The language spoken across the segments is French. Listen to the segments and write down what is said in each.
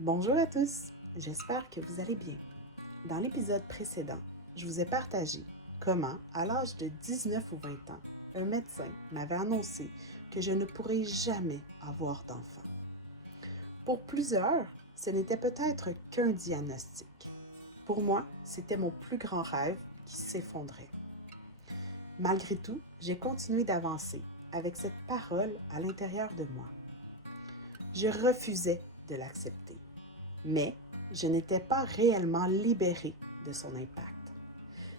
Bonjour à tous, j'espère que vous allez bien. Dans l'épisode précédent, je vous ai partagé comment, à l'âge de 19 ou 20 ans, un médecin m'avait annoncé que je ne pourrais jamais avoir d'enfant. Pour plusieurs, ce n'était peut-être qu'un diagnostic. Pour moi, c'était mon plus grand rêve qui s'effondrait. Malgré tout, j'ai continué d'avancer avec cette parole à l'intérieur de moi. Je refusais de l'accepter. Mais je n'étais pas réellement libérée de son impact.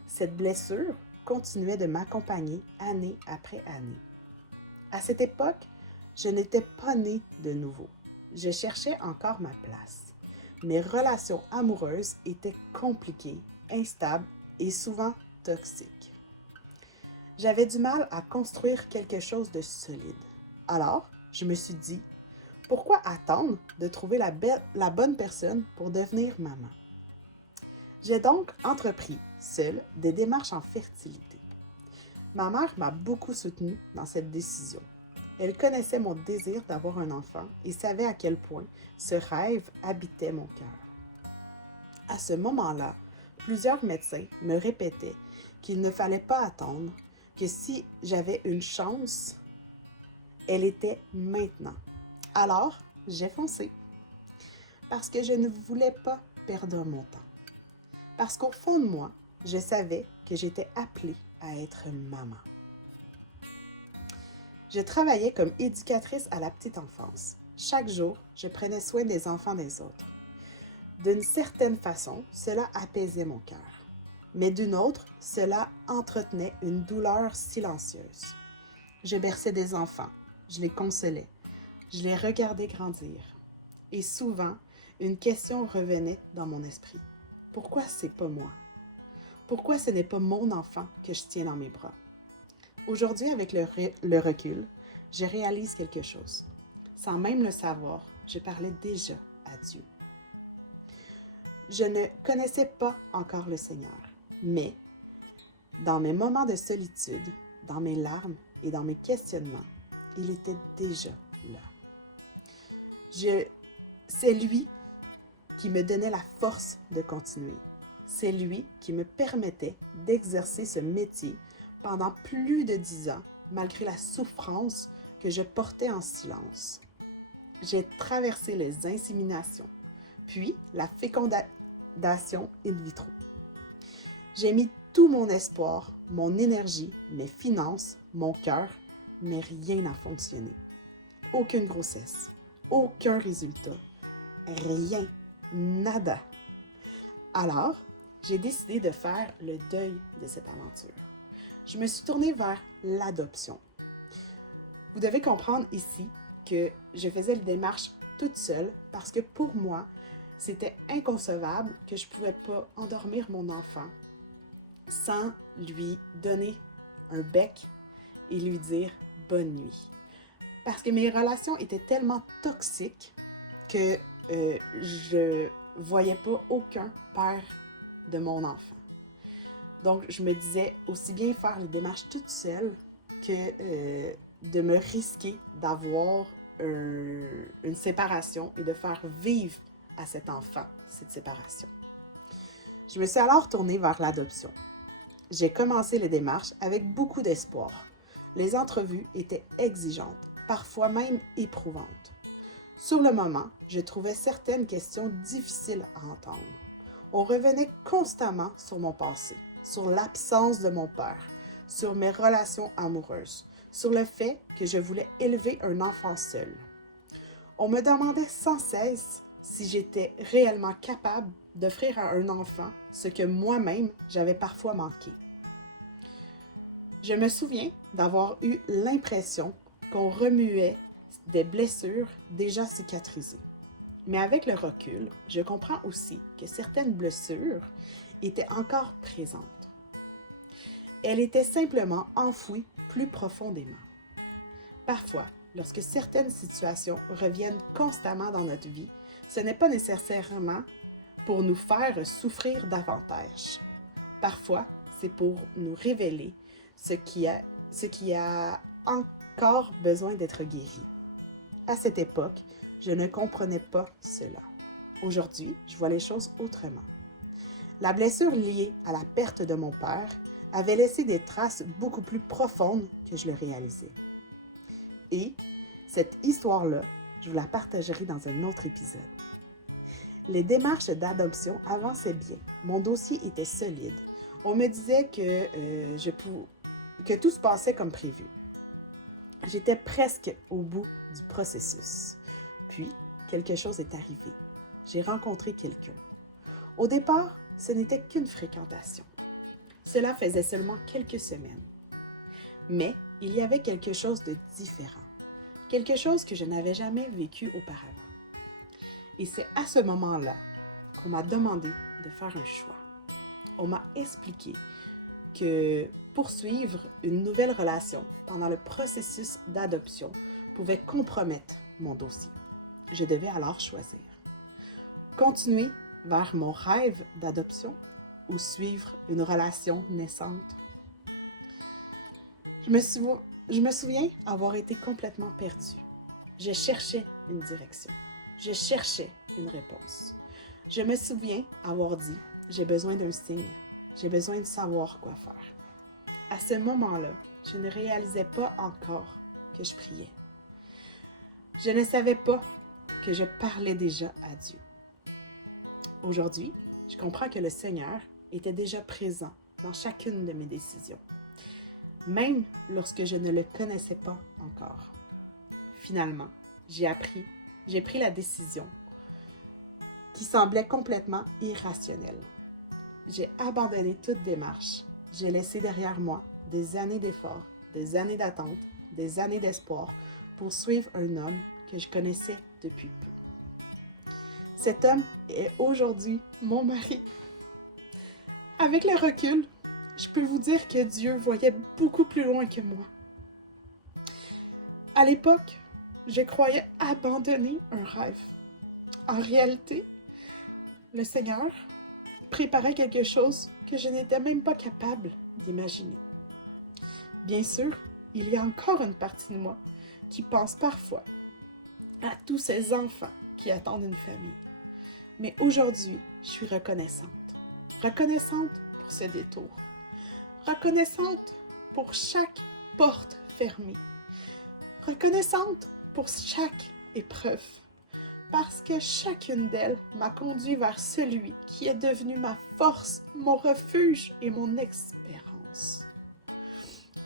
Cette blessure continuait de m'accompagner année après année. À cette époque, je n'étais pas née de nouveau. Je cherchais encore ma place. Mes relations amoureuses étaient compliquées, instables et souvent toxiques. J'avais du mal à construire quelque chose de solide. Alors, je me suis dit, pourquoi attendre de trouver la bonne personne pour devenir maman? J'ai donc entrepris, seule, des démarches en fertilité. Ma mère m'a beaucoup soutenue dans cette décision. Elle connaissait mon désir d'avoir un enfant et savait à quel point ce rêve habitait mon cœur. À ce moment-là, plusieurs médecins me répétaient qu'il ne fallait pas attendre, que si j'avais une chance, elle était maintenant. Alors, j'ai foncé. Parce que je ne voulais pas perdre mon temps. Parce qu'au fond de moi, je savais que j'étais appelée à être maman. Je travaillais comme éducatrice à la petite enfance. Chaque jour, je prenais soin des enfants des autres. D'une certaine façon, cela apaisait mon cœur. Mais d'une autre, cela entretenait une douleur silencieuse. Je berçais des enfants, je les consolais, je les regardais grandir. Et souvent, une question revenait dans mon esprit. Pourquoi c'est pas moi? Pourquoi ce n'est pas mon enfant que je tiens dans mes bras? Aujourd'hui, avec le recul, je réalise quelque chose. Sans même le savoir, je parlais déjà à Dieu. Je ne connaissais pas encore le Seigneur, mais dans mes moments de solitude, dans mes larmes et dans mes questionnements, il était déjà là. C'est lui qui me donnait la force de continuer. C'est lui qui me permettait d'exercer ce métier pendant plus de 10 ans, malgré la souffrance que je portais en silence. J'ai traversé les inséminations, puis la fécondation in vitro. J'ai mis tout mon espoir, mon énergie, mes finances, mon cœur, mais rien n'a fonctionné. Aucune grossesse, aucun résultat, rien, nada. Alors, j'ai décidé de faire le deuil de cette aventure. Je me suis tournée vers l'adoption. Vous devez comprendre ici que je faisais les démarches toute seule parce que pour moi, c'était inconcevable que je ne pouvais pas endormir mon enfant sans lui donner un bec et lui dire bonne nuit. Parce que mes relations étaient tellement toxiques que je voyais pas aucun père de mon enfant. Donc, je me disais aussi bien faire les démarches toute seule que de me risquer d'avoir une séparation et de faire vivre à cet enfant cette séparation. Je me suis alors tournée vers l'adoption. J'ai commencé les démarches avec beaucoup d'espoir. Les entrevues étaient exigeantes, parfois même éprouvantes. Sur le moment, je trouvais certaines questions difficiles à entendre. On revenait constamment sur mon passé, sur l'absence de mon père, sur mes relations amoureuses, sur le fait que je voulais élever un enfant seul. On me demandait sans cesse si j'étais réellement capable d'offrir à un enfant ce que moi-même j'avais parfois manqué. Je me souviens d'avoir eu l'impression qu'on remuait des blessures déjà cicatrisées. Mais avec le recul, je comprends aussi que certaines blessures étaient encore présentes. Elles étaient simplement enfouies plus profondément. Parfois, lorsque certaines situations reviennent constamment dans notre vie, ce n'est pas nécessairement pour nous faire souffrir davantage. Parfois, c'est pour nous révéler ce qui a encore besoin d'être guéri. À cette époque, je ne comprenais pas cela. Aujourd'hui, je vois les choses autrement. La blessure liée à la perte de mon père avait laissé des traces beaucoup plus profondes que je le réalisais. Et cette histoire-là, je vous la partagerai dans un autre épisode. Les démarches d'adoption avançaient bien. Mon dossier était solide. On me disait que tout se passait comme prévu. J'étais presque au bout du processus. Puis, quelque chose est arrivé. J'ai rencontré quelqu'un. Au départ, ce n'était qu'une fréquentation. Cela faisait seulement quelques semaines. Mais il y avait quelque chose de différent. Quelque chose que je n'avais jamais vécu auparavant. Et c'est à ce moment-là qu'on m'a demandé de faire un choix. On m'a expliqué que poursuivre une nouvelle relation pendant le processus d'adoption pouvait compromettre mon dossier. Je devais alors choisir. Continuer vers mon rêve d'adoption ou suivre une relation naissante. Je me souviens avoir été complètement perdue. Je cherchais une direction. Je cherchais une réponse. Je me souviens avoir dit « J'ai besoin d'un signe. J'ai besoin de savoir quoi faire. » À ce moment-là, je ne réalisais pas encore que je priais. Je ne savais pas que je parlais déjà à Dieu. Aujourd'hui, je comprends que le Seigneur était déjà présent dans chacune de mes décisions, même lorsque je ne le connaissais pas encore. Finalement, j'ai pris la décision qui semblait complètement irrationnelle. J'ai abandonné toute démarche. J'ai laissé derrière moi des années d'efforts, des années d'attente, des années d'espoir pour suivre un homme que je connaissais depuis peu. Cet homme est aujourd'hui mon mari. Avec le recul, je peux vous dire que Dieu voyait beaucoup plus loin que moi. À l'époque, je croyais abandonner un rêve. En réalité, le Seigneur préparait quelque chose que je n'étais même pas capable d'imaginer. Bien sûr, il y a encore une partie de moi qui pense parfois à tous ces enfants qui attendent une famille. Mais aujourd'hui, je suis reconnaissante. Reconnaissante pour ce détour. Reconnaissante pour chaque porte fermée. Reconnaissante pour chaque épreuve. Parce que chacune d'elles m'a conduit vers celui qui est devenu ma force, mon refuge et mon espérance.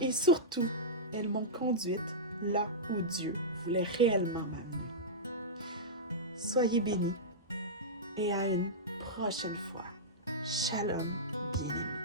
Et surtout, elles m'ont conduite là où Dieu voulait réellement m'amener. Soyez bénis et à une prochaine fois. Shalom, bien-aimés.